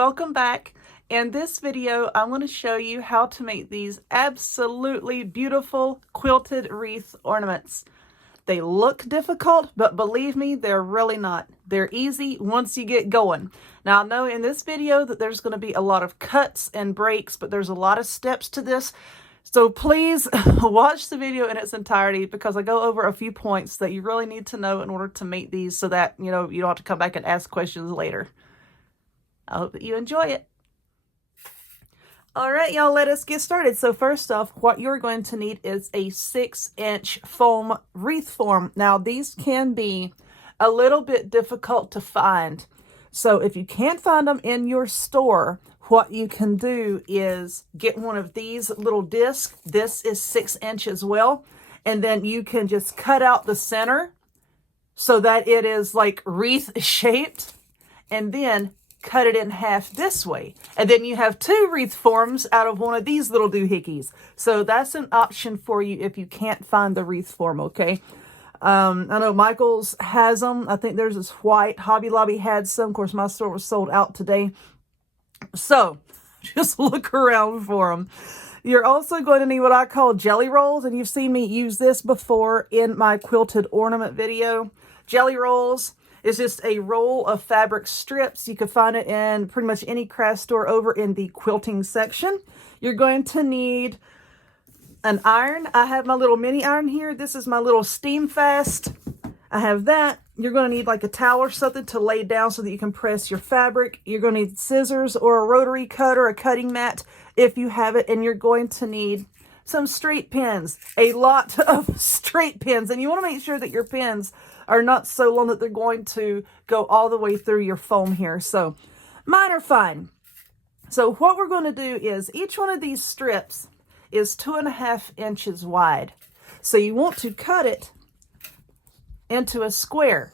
welcome back. In this video, I'm going to show you how to make these absolutely beautiful quilted wreath ornaments. They look difficult, but believe me, they're really not. They're easy once you get going. Now, I know in this video that there's going to be a lot of cuts and breaks, but there's a lot of steps to this. So please watch the video in its entirety because I go over a few points that you really need to know in order to make these so that, you don't have to come back and ask questions later. I hope that you enjoy it. All right, y'all, let us get started. So first off, what you're going to need is a 6-inch foam wreath form. Now, these can be a little bit difficult to find. So if you can't find them in your store, what you can do is get one of these little discs. This is 6 inches as well. And then you can just cut out the center so that it is like wreath shaped. And then cut it in half this way. And then you have 2 wreath forms out of one of these little doohickeys. So that's an option for you if you can't find the wreath form, okay? I know Michael's has them. I think there's this white. Hobby Lobby had some. Of course, my store was sold out today. So just look around for them. You're also going to need what I call jelly rolls. And you've seen me use this before in my quilted ornament video. Jelly rolls is just a roll of fabric strips. You can find it in pretty much any craft store over in the quilting section. You're going to need an iron. I have my little mini iron here. This is my little steam fast. I have that. You're going to need like a towel or something to lay down so that you can press your fabric. You're going to need scissors or a rotary cutter, a cutting mat if you have it. And you're going to need some straight pins, a lot of straight pins. And you want to make sure that your pins are not so long that they're going to go all the way through your foam here. So mine are fine. So what we're going to do is each one of these strips is 2.5 inches wide. So you want to cut it into a square.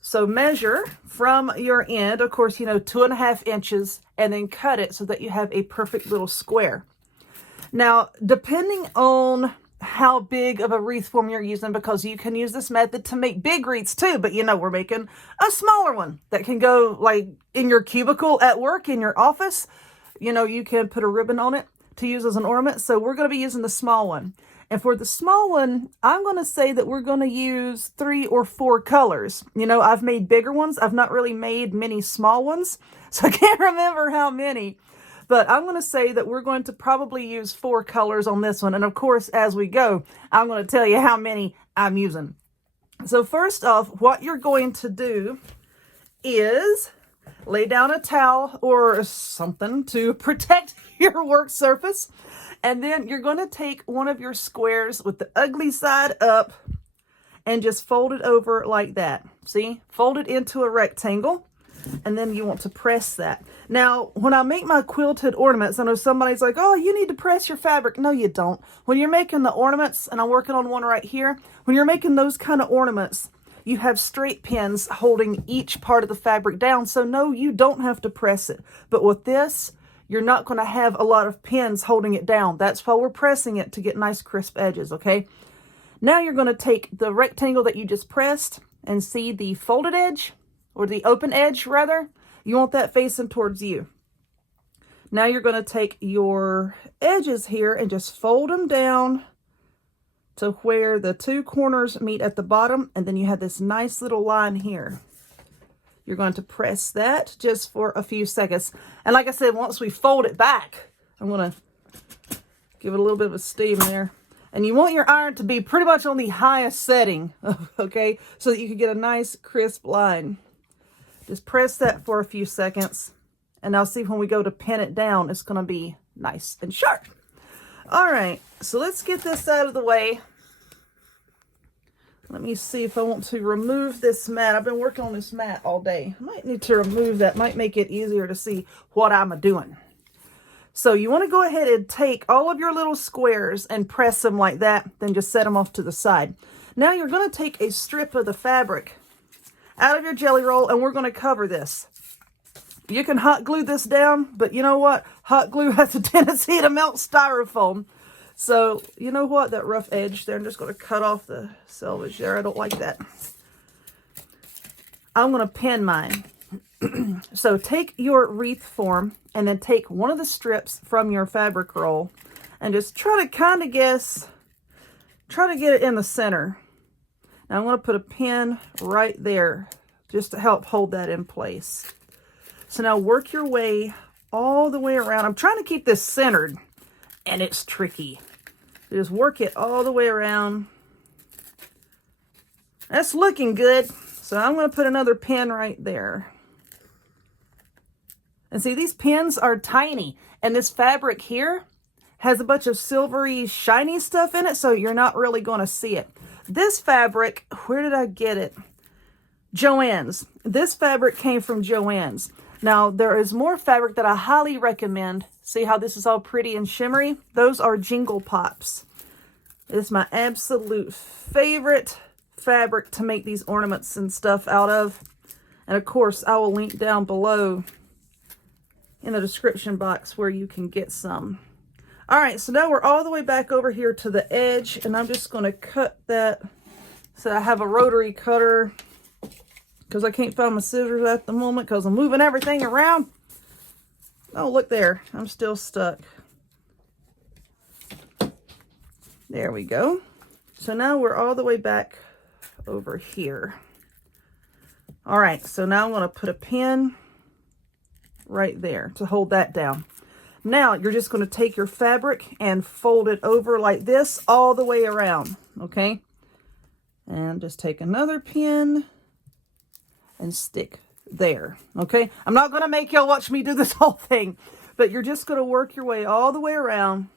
So measure from your end, of course, 2.5 inches, and then cut it so that you have a perfect little square. Now, depending on how big of a wreath form you're using, because you can use this method to make big wreaths too, but we're making a smaller one that can go like in your cubicle at work, in your office. You can put a ribbon on it to use as an ornament. So we're going to be using the small one. And for the small one, I'm going to say that we're going to use 3 or 4 colors. I've made bigger ones. I've not really made many small ones, so I can't remember how many. But I'm going to say that we're going to probably use 4 colors on this one. And of course, as we go, I'm going to tell you how many I'm using. So first off, what you're going to do is lay down a towel or something to protect your work surface. And then you're going to take one of your squares with the ugly side up and just fold it over like that. See? Fold it into a rectangle. And then you want to press that. Now, when I make my quilted ornaments, I know somebody's like, oh, you need to press your fabric. No, you don't. When you're making the ornaments, and I'm working on one right here, when you're making those kind of ornaments, you have straight pins holding each part of the fabric down. So no, you don't have to press it. But with this, you're not going to have a lot of pins holding it down. That's why we're pressing it to get nice crisp edges, okay? Now you're going to take the rectangle that you just pressed and see the folded edge, or the open edge rather. You want that facing towards you. Now you're going to take your edges here and just fold them down to where the 2 corners meet at the bottom, and then you have this nice little line here. You're going to press that just for a few seconds. And like I said, once we fold it back, I'm going to give it a little bit of a steam there. And you want your iron to be pretty much on the highest setting, okay? So that you can get a nice crisp line. Just press that for a few seconds. And now see, when we go to pin it down, it's going to be nice and sharp. All right, so let's get this out of the way. Let me see if I want to remove this mat. I've been working on this mat all day. I might need to remove that. Might make it easier to see what I'm doing. So you want to go ahead and take all of your little squares and press them like that. Then just set them off to the side. Now you're going to take a strip of the fabric out of your jelly roll, and we're going to cover this. You can hot glue this down, but you know what? Hot glue has a tendency to melt styrofoam. So, you know what? That rough edge there, I'm just going to cut off the selvage there. I don't like that. I'm going to pin mine. So take your wreath form and then take one of the strips from your fabric roll and just try to kind of try to get it in the center. Now I'm going to put a pin right there just to help hold that in place. So now work your way all the way around. I'm trying to keep this centered and it's tricky. Just work it all the way around. That's looking good. So I'm going to put another pin right there. And see, these pins are tiny. And this fabric here has a bunch of silvery, shiny stuff in it, so you're not really going to see it. This fabric, where did I get it? Joann's. This fabric came from Joann's. Now, there is more fabric that I highly recommend. See how this is all pretty and shimmery? Those are Jingle Pops. It's my absolute favorite fabric to make these ornaments and stuff out of. And of course, I will link down below in the description box where you can get some. All right, so now we're all the way back over here to the edge, and I'm just going to cut that. So I have a rotary cutter because I can't find my scissors at the moment because I'm moving everything around. Oh, look there. I'm still stuck. There we go. So now we're all the way back over here. All right, so now I'm going to put a pin right there to hold that down. Now you're just going to take your fabric and fold it over like this all the way around, okay? And just take another pin and stick there, okay? I'm not going to make y'all watch me do this whole thing, but you're just going to work your way all the way around.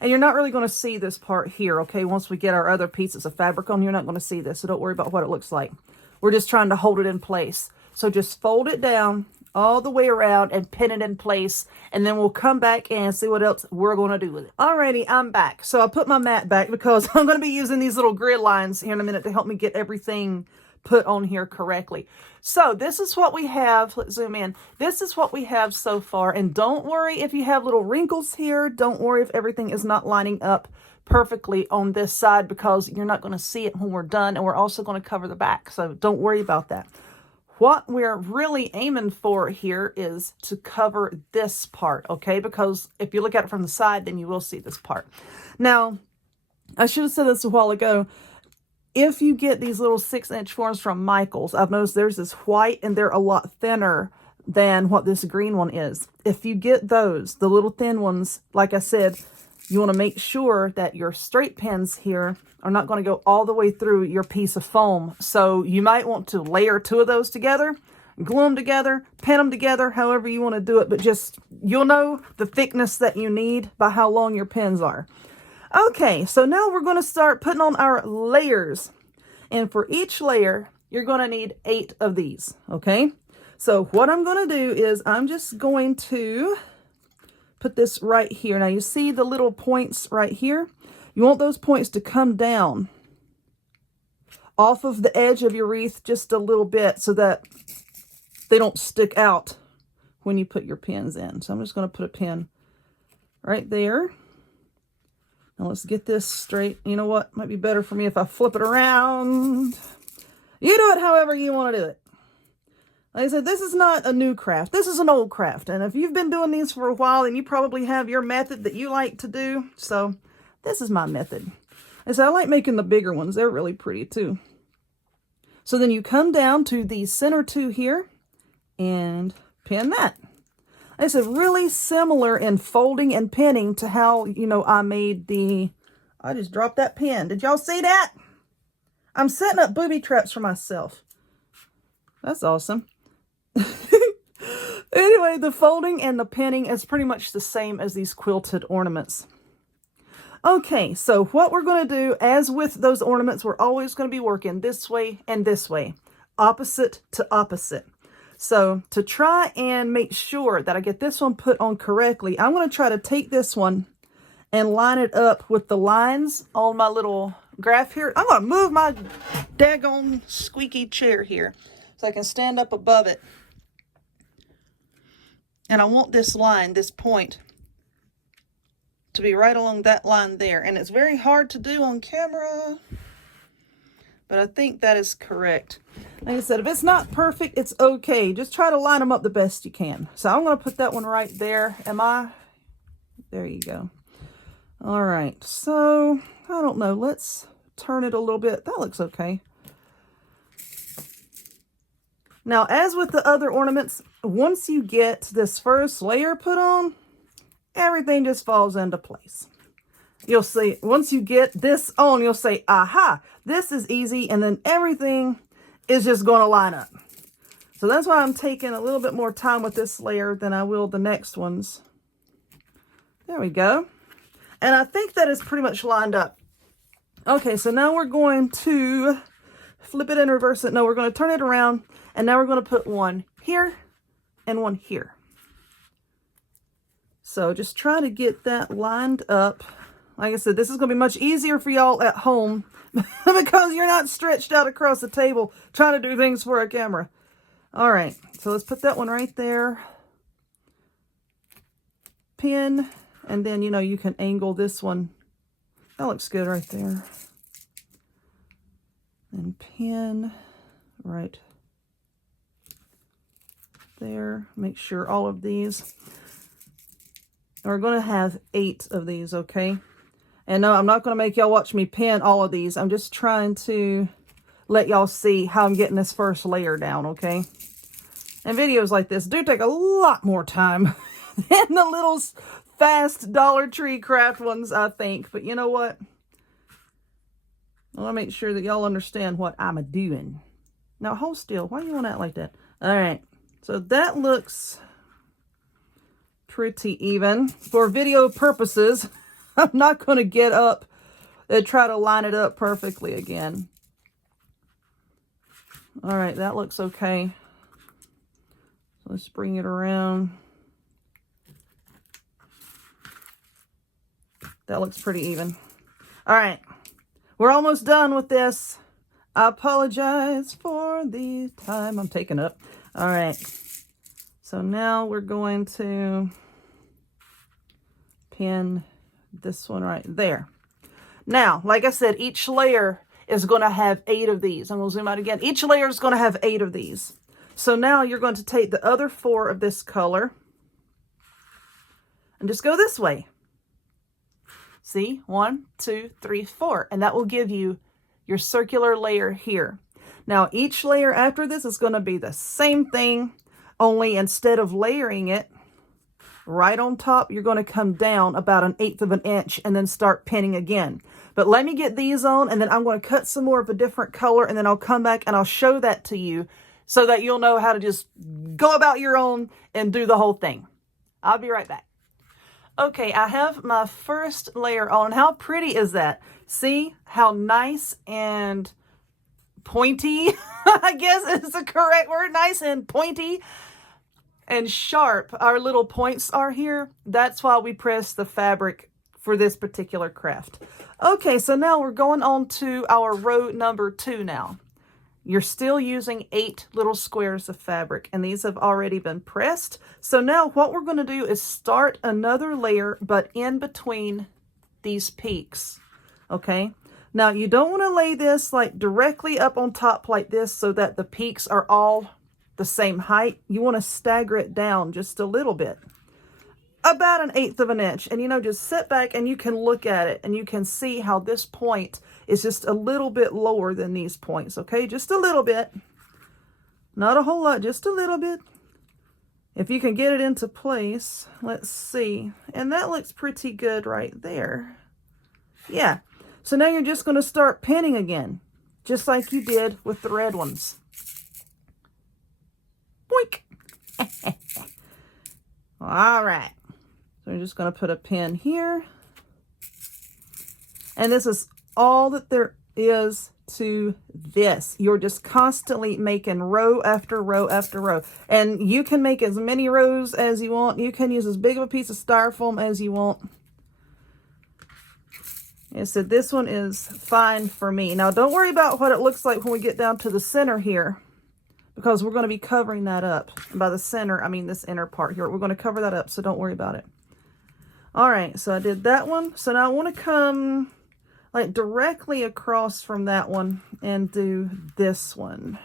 And you're not really going to see this part here, okay? Once we get our other pieces of fabric on, you're not going to see this, so don't worry about what it looks like. We're just trying to hold it in place. So just fold it down all the way around and pin it in place, and then we'll come back and see what else we're going to do with it. Alrighty, I'm back. So I put my mat back because I'm going to be using these little grid lines here in a minute to help me get everything put on here correctly. So this is what we have. Let's zoom in. This is what we have so far, and don't worry if you have little wrinkles here. Don't worry if everything is not lining up perfectly on this side, because you're not going to see it when we're done, and we're also going to cover the back, so don't worry about that. What we're really aiming for here is to cover this part, okay? Because if you look at it from the side, then you will see this part. Now, I should have said this a while ago. If you get these little 6-inch forms from Michaels, I've noticed there's this white and they're a lot thinner than what this green one is. If you get those, the little thin ones, like I said, you want to make sure that your straight pins here are not going to go all the way through your piece of foam. So you might want to layer 2 of those together, glue them together, pin them together, however you want to do it. But just, you'll know the thickness that you need by how long your pins are. Okay, so now we're going to start putting on our layers. And for each layer, you're going to need 8 of these, okay? So what I'm going to do is I'm just going to put this right here. Now you see the little points right here? You want those points to come down off of the edge of your wreath just a little bit so that they don't stick out when you put your pins in. So I'm just going to put a pin right there. Now let's get this straight. You know what? Might be better for me if I flip it around. You do it however you want to do it. Like I said, this is not a new craft. This is an old craft. And if you've been doing these for a while, then you probably have your method that you like to do. So this is my method. I said, I like making the bigger ones. They're really pretty too. So then you come down to the center 2 here and pin that. Like I said, really similar in folding and pinning to how, you know, I made the, I just dropped that pin. Did y'all see that? I'm setting up booby traps for myself. That's awesome. Anyway, the folding and the pinning is pretty much the same as these quilted ornaments. Okay, so what we're going to do, as with those ornaments, we're always going to be working this way and this way, opposite to opposite. So to try and make sure that I get this one put on correctly, I'm going to try to take this one and line it up with the lines on my little graph here. I'm going to move my daggone squeaky chair here so I can stand up above it. And I want this line, this point, to be right along that line there. And it's very hard to do on camera. but I think that is correct. Like I said, if it's not perfect, it's okay. Just try to line them up the best you can. So I'm going to put that one right there. There you go. All right, so I don't know. Let's turn it a little bit. That looks okay. Now, as with the other ornaments, once you get this first layer put on, everything just falls into place. You'll see, once you get this on, you'll say, aha, this is easy, and then everything is just going to line up. So that's why I'm taking a little bit more time with this layer than I will the next ones. There we go. And I think that is pretty much lined up. Okay, so now we're going to flip it and reverse it. No, we're going to turn it around, and now we're going to put one here and one here. So just try to get that lined up. Like I said, this is going to be much easier for y'all at home because you're not stretched out across the table trying to do things for a camera. All right, so let's put that one right there. Pin, and then, you know, you can angle this one. That looks good right there. And pin right there. Make sure all of these. We're going to have 8 of these, okay? And no, I'm not going to make y'all watch me pin all of these. I'm just trying to let y'all see how I'm getting this first layer down, okay? And videos like this do take a lot more time than the little fast Dollar Tree craft ones, I think. But you know what? I want to make sure that y'all understand what I'm doing. Now, hold still. Why do you want to act like that? All right. So that looks pretty even. For video purposes, I'm not going to get up and try to line it up perfectly again. All right, that looks okay. Let's bring it around. That looks pretty even. All right, we're almost done with this. I apologize for the time I'm taking up. All right, so now we're going to pin this one right there. Now, like I said, each layer is going to have 8 of these. I'm going to zoom out again. Each layer is going to have 8 of these. So now you're going to take the other 4 of this color and just go this way. See, 1, 2, 3, 4, and that will give you your circular layer here. Now, each layer after this is going to be the same thing, only instead of layering it right on top, you're going to come down about 1/8 of an inch and then start pinning again. But let me get these on, and then I'm going to cut some more of a different color, and then I'll come back and I'll show that to you so that you'll know how to just go about your own and do the whole thing. I'll be right back. Okay, I have my first layer on. How pretty is that? See how nice and pointy, I guess is the correct word, nice and pointy and sharp our little points are here. That's why we press the fabric for this particular craft. Okay, so now we're going on to our row number 2 now. You're still using 8 little squares of fabric, and these have already been pressed. So now what we're going to do is start another layer, but in between these peaks, okay? Now, you don't want to lay this like directly up on top like this so that the peaks are all the same height. You want to stagger it down just a little bit, about 1/8 of an inch. And, you know, just sit back and you can look at it and you can see how this point is just a little bit lower than these points, okay? Just a little bit. Not a whole lot, just a little bit. If you can get it into place, let's see. And that looks pretty good right there. Yeah. So now you're just going to start pinning again, just like you did with the red ones. Boink. All right. So we're just going to put a pin here. And this is all that there is to this. You're just constantly making row after row after row. And you can make as many rows as you want. You can use as big of a piece of styrofoam as you want. And so this one is fine for me. Now, don't worry about what it looks like when we get down to the center here, because we're going to be covering that up. And by the center, I mean this inner part here. We're going to cover that up, so don't worry about it. All right, so I did that one. So now I want to come like directly across from that one and do this one.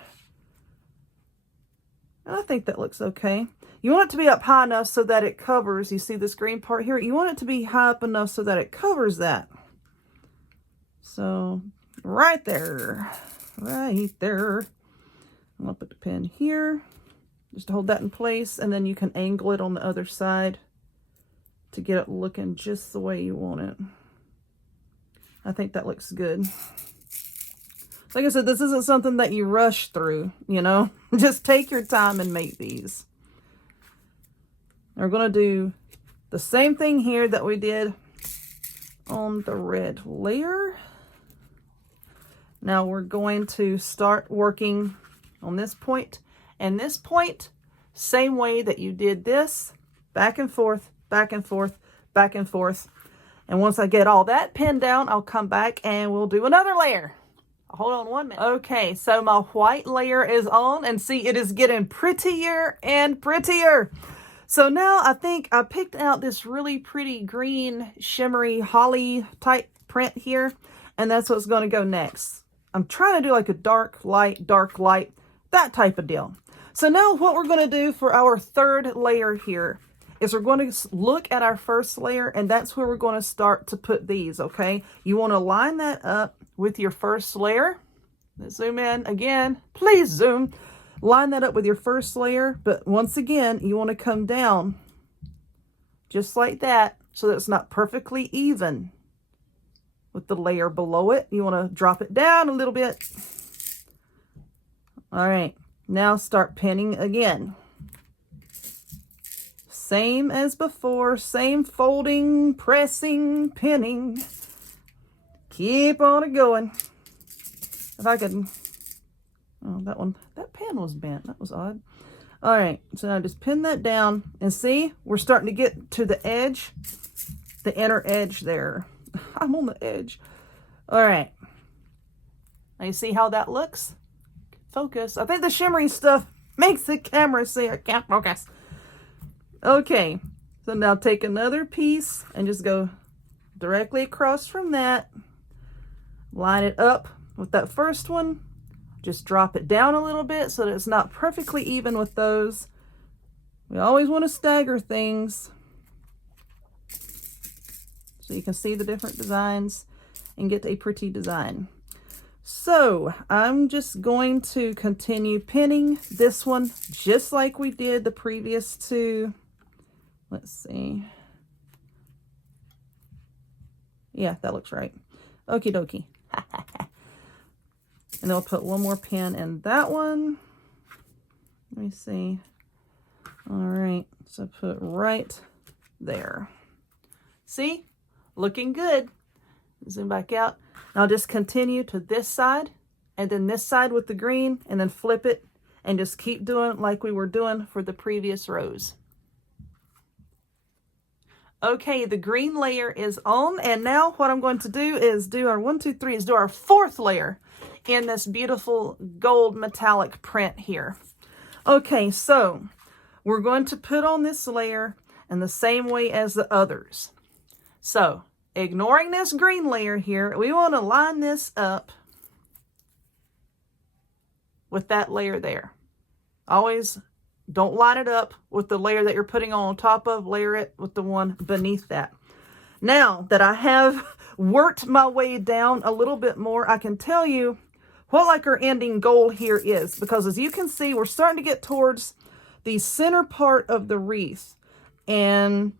And I think that looks okay. You want it to be up high enough so that it covers, you see this green part here? You want it to be high up enough so that it covers that. So right there, right there. I'm gonna put the pin here just to hold that in place, and then you can angle it on the other side to get it looking just the way you want it. I think that looks good. Like I said, this isn't something that you rush through, you know? Just take your time and make these. We're going to do the same thing here that we did on the red layer. Now we're going to start working on this point. And this point, same way that you did this, back and forth, back and forth, back and forth. And once I get all that pinned down, I'll come back and we'll do another layer. Hold on 1 minute. Okay, so my white layer is on, and see, it is getting prettier and prettier. So now I think I picked out this really pretty green, shimmery, holly type print here, and that's what's going to go next. I'm trying to do like a dark, light, that type of deal. So now what we're going to do for our third layer here is we're going to look at our first layer, and that's where we're going to start to put these, okay? You want to line that up with your first layer. Let's zoom in again. Please zoom. Line that up with your first layer, but once again, you want to come down just like that so that it's not perfectly even with the layer below it. You want to drop it down a little bit. All right, now start pinning again. Same as before, same folding, pressing, pinning. Keep on it going. If I could, oh, that pen was bent. That was odd. All right, so now just pin that down, and see, we're starting to get to the edge, the inner edge there. I'm on the edge. All right. Now you see how that looks? Focus. I think the shimmery stuff makes the camera say I can't focus. Okay, so now take another piece and just go directly across from that. Line it up with that first one. Just drop it down a little bit so that it's not perfectly even with those. We always want to stagger things so you can see the different designs and get a pretty design. So I'm just going to continue pinning this one just like we did the previous two. Let's see. Yeah, that looks right. Okie dokie. And then I'll put one more pin in that one. Let me see. All right, so put right there. See? Looking good. Zoom back out. Now just continue to this side, and then this side with the green, and then flip it, and just keep doing like we were doing for the previous rows. Okay, the green layer is on, and now what I'm going to do is do our 1, 2, 3, is do our fourth layer in this beautiful gold metallic print here. Okay, so we're going to put on this layer in the same way as the others. So, ignoring this green layer here, we want to line this up with that layer there. Always don't line it up with the layer that you're putting on top of, layer it with the one beneath that. Now that I have worked my way down a little bit more, I can tell you what like our ending goal here is, because as you can see, we're starting to get towards the center part of the wreath, and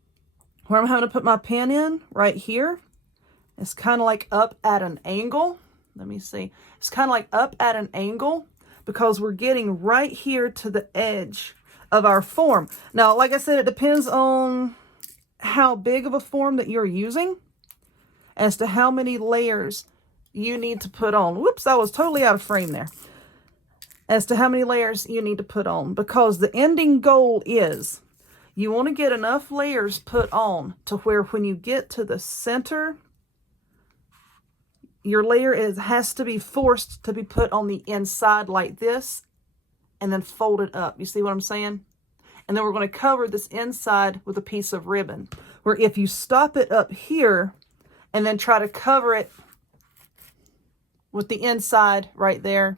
where I'm having to put my pin in right here, it's kind of like up at an angle. Let me see. It's kind of like up at an angle because we're getting right here to the edge of our form. Now, like I said, it depends on how big of a form that you're using as to how many layers you need to put on. Whoops, I was totally out of frame there. As to how many layers you need to put on, because the ending goal is you want to get enough layers put on to where when you get to the center, your layer has to be forced to be put on the inside like this and then fold it up. You see what I'm saying? And then we're going to cover this inside with a piece of ribbon, where if you stop it up here and then try to cover it with the inside right there,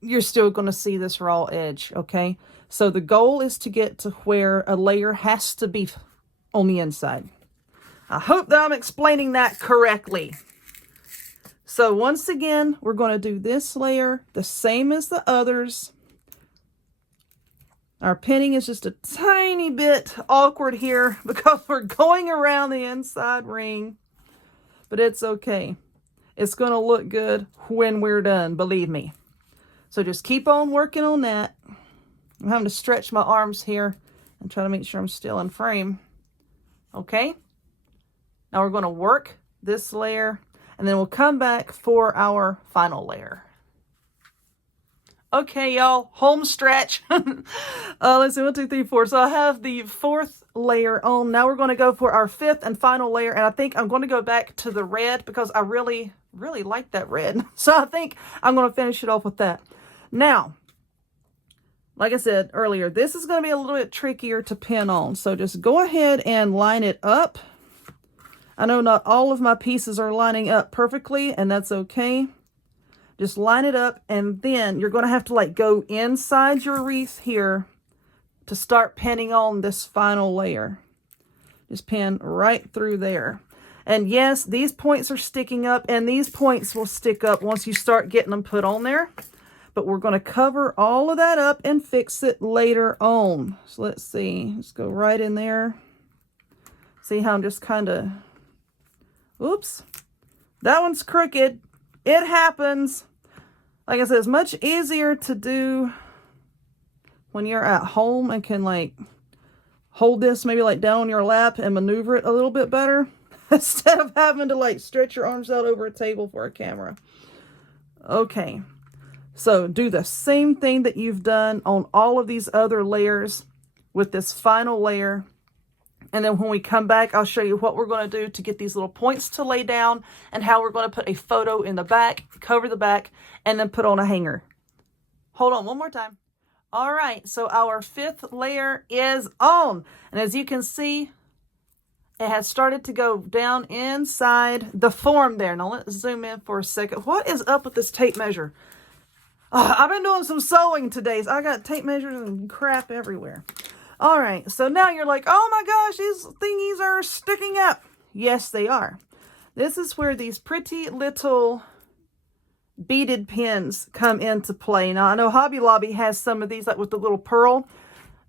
you're still going to see this raw edge, okay? So the goal is to get to where a layer has to be on the inside. I hope that I'm explaining that correctly. So once again, we're going to do this layer the same as the others. Our pinning is just a tiny bit awkward here because we're going around the inside ring, but it's okay. It's going to look good when we're done, believe me. So just keep on working on that. I'm having to stretch my arms here and try to make sure I'm still in frame. Okay. Now we're going to work this layer and then we'll come back for our final layer. Okay, y'all, home stretch. Let's see, 1, 2, 3, 4. So I have the 4th layer on. Now we're going to go for our 5th and final layer. And I think I'm going to go back to the red because I really like that red. So I think I'm going to finish it off with that. Now, like I said earlier, this is going to be a little bit trickier to pin on. So just go ahead and line it up. I know not all of my pieces are lining up perfectly, and that's okay. Just line it up, and then you're going to have to like go inside your wreath here to start pinning on this final layer. Just pin right through there. And yes, these points are sticking up, and these points will stick up once you start getting them put on there. But we're going to cover all of that up and fix it later on. So let's see. Let's go right in there. See how I'm just kind of... Oops. That one's crooked. It happens. Like I said, it's much easier to do when you're at home and can like hold this maybe like down on your lap and maneuver it a little bit better instead of having to like stretch your arms out over a table for a camera. Okay, so do the same thing that you've done on all of these other layers with this final layer. And then when we come back, I'll show you what we're going to do to get these little points to lay down and how we're going to put a photo in the back, cover the back, and then put on a hanger. Hold on one more time. All right, so our 5th layer is on. And as you can see, it has started to go down inside the form there. Now let's zoom in for a second. What is up with this tape measure? I've been doing some sewing today, so I got tape measures and crap everywhere. All right, so now you're like, oh my gosh, these thingies are sticking up. Yes, they are. This is where these pretty little beaded pins come into play. Now, I know Hobby Lobby has some of these, like with the little pearl.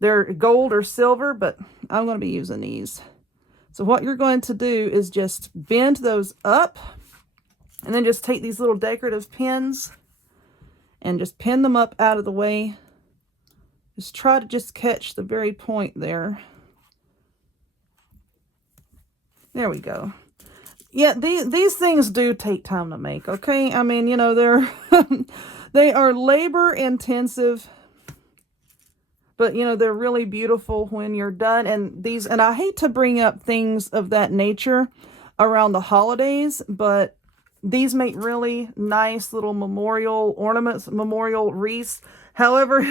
They're gold or silver, but I'm going to be using these. So what you're going to do is just bend those up, and then just take these little decorative pins and just pin them up out of the way. Just try to just catch the very point there. There we go. Yeah, these things do take time to make, okay? I mean, you know, they are labor intensive, but you know, they're really beautiful when you're done. And I hate to bring up things of that nature around the holidays, but these make really nice little memorial ornaments, memorial wreaths. However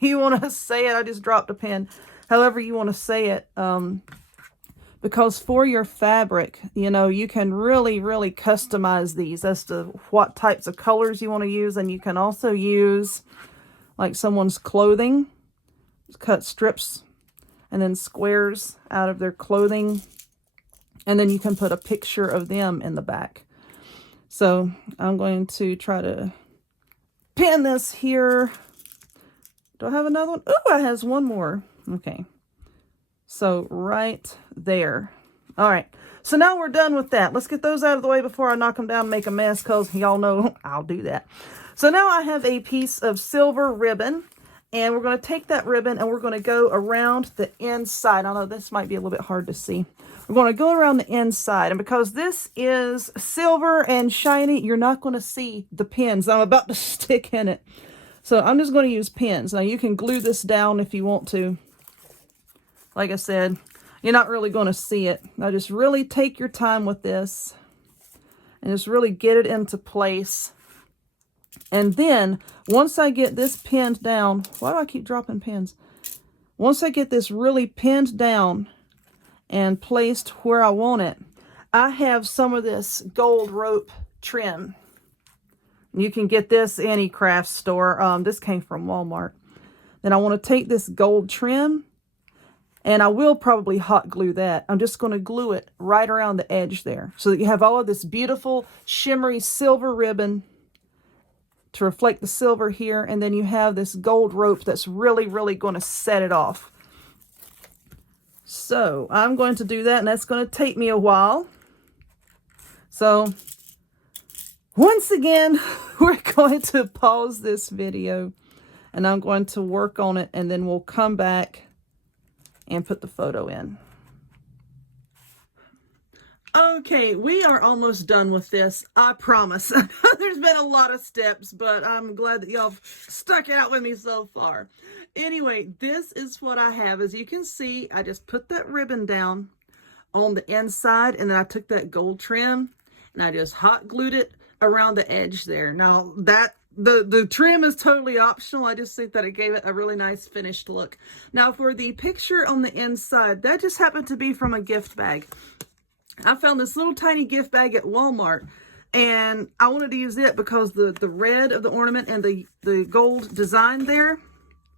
you want to say it, I just dropped a pen. However you want to say it, because for your fabric, you know, you can really customize these as to what types of colors you want to use. And you can also use like someone's clothing, cut strips and then squares out of their clothing. And then you can put a picture of them in the back. So I'm going to try to pin this here. Do I have another one? Oh, it has one more. Okay. So right there. All right. So now we're done with that. Let's get those out of the way before I knock them down and make a mess, because y'all know I'll do that. So now I have a piece of silver ribbon, and we're going to take that ribbon and we're going to go around the inside. I know this might be a little bit hard to see. We're going to go around the inside, and because this is silver and shiny, you're not going to see the pins I'm about to stick in it. So I'm just going to use pins. Now you can glue this down if you want to. Like I said, you're not really going to see it. Now just really take your time with this and just really get it into place. And then once I get this pinned down, why do I keep dropping pins? Once I get this really pinned down and placed where I want it, I have some of this gold rope trim. You can get this any craft store. This came from Walmart. Then I want to take this gold trim, and I will probably hot glue that. I'm just going to glue it right around the edge there so that you have all of this beautiful shimmery silver ribbon to reflect the silver here. And then you have this gold rope that's really, really going to set it off. So I'm going to do that, and that's going to take me a while. So once again, we're going to pause this video, and I'm going to work on it, and then we'll come back and put the photo in. Okay, we are almost done with this, I promise. There's been a lot of steps, but I'm glad that y'all stuck it out with me so far. Anyway, this is what I have. As you can see, I just put that ribbon down on the inside, and then I took that gold trim, and I just hot glued it around the edge there. Now, the trim is totally optional. I just think that it gave it a really nice finished look. Now, for the picture on the inside, that just happened to be from a gift bag. I found this little tiny gift bag at Walmart, and I wanted to use it because the red of the ornament and the gold design there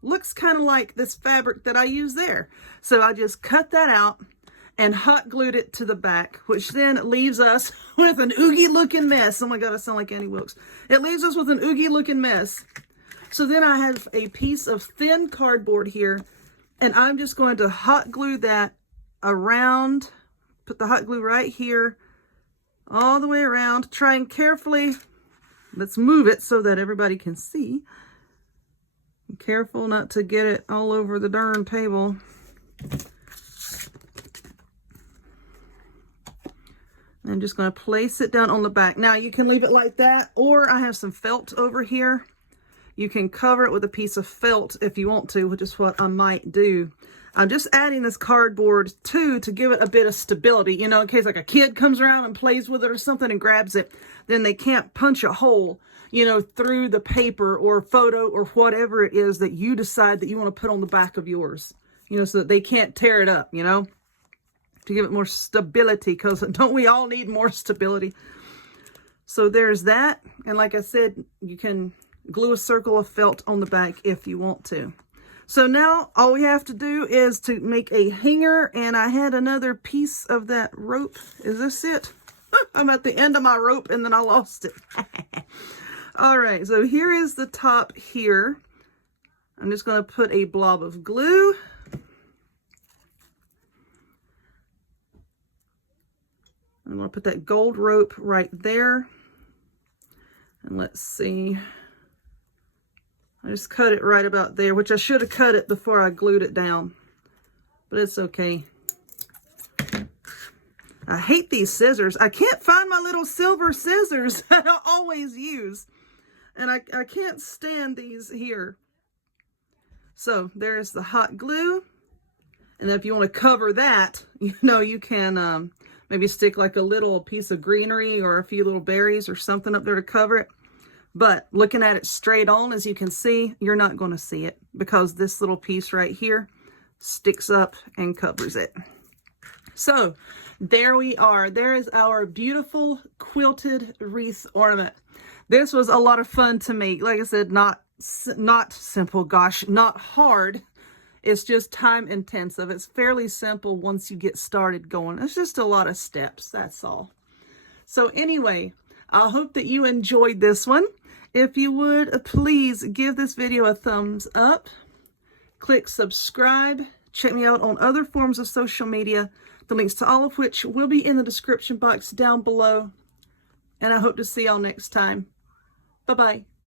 looks kind of like this fabric that I use there. So I just cut that out and hot glued it to the back, which then leaves us with an oogie looking mess. Oh my God, I sound like Annie Wilkes. It leaves us with an oogie looking mess. So then I have a piece of thin cardboard here, and I'm just going to hot glue that around. Put the hot glue right here, all the way around. Trying carefully, let's move it so that everybody can see. Be careful not to get it all over the darn table. I'm just going to place it down on the back. Now you can leave it like that, or I have some felt over here. You can cover it with a piece of felt if you want to, which is what I might do. I'm just adding this cardboard too to give it a bit of stability, you know, in case like a kid comes around and plays with it or something and grabs it, then they can't punch a hole, you know, through the paper or photo or whatever it is that you decide that you want to put on the back of yours, you know, so that they can't tear it up, you know, to give it more stability, because don't we all need more stability? So there's that. And like I said, you can glue a circle of felt on the back if you want to. So now all we have to do is to make a hanger, and I had another piece of that rope. Is this it? I'm at the end of my rope and then I lost it. All right, so here is the top here. I'm just going to put a blob of glue. I'm going to put that gold rope right there. And let's see. I just cut it right about there, which I should have cut it before I glued it down, but it's okay. I hate these scissors. I can't find my little silver scissors that I always use, and I can't stand these here. So there's the hot glue, and if you want to cover that, you know, you can maybe stick like a little piece of greenery or a few little berries or something up there to cover it. But looking at it straight on, as you can see, you're not going to see it because this little piece right here sticks up and covers it. So there we are. There is our beautiful quilted wreath ornament. This was a lot of fun to make. Like I said, not simple, gosh, not hard. It's just time intensive. It's fairly simple once you get started going. It's just a lot of steps, that's all. So anyway, I hope that you enjoyed this one. If you would, please give this video a thumbs up. Click subscribe. Check me out on other forms of social media, the links to all of which will be in the description box down below. And I hope to see y'all next time. Bye-bye.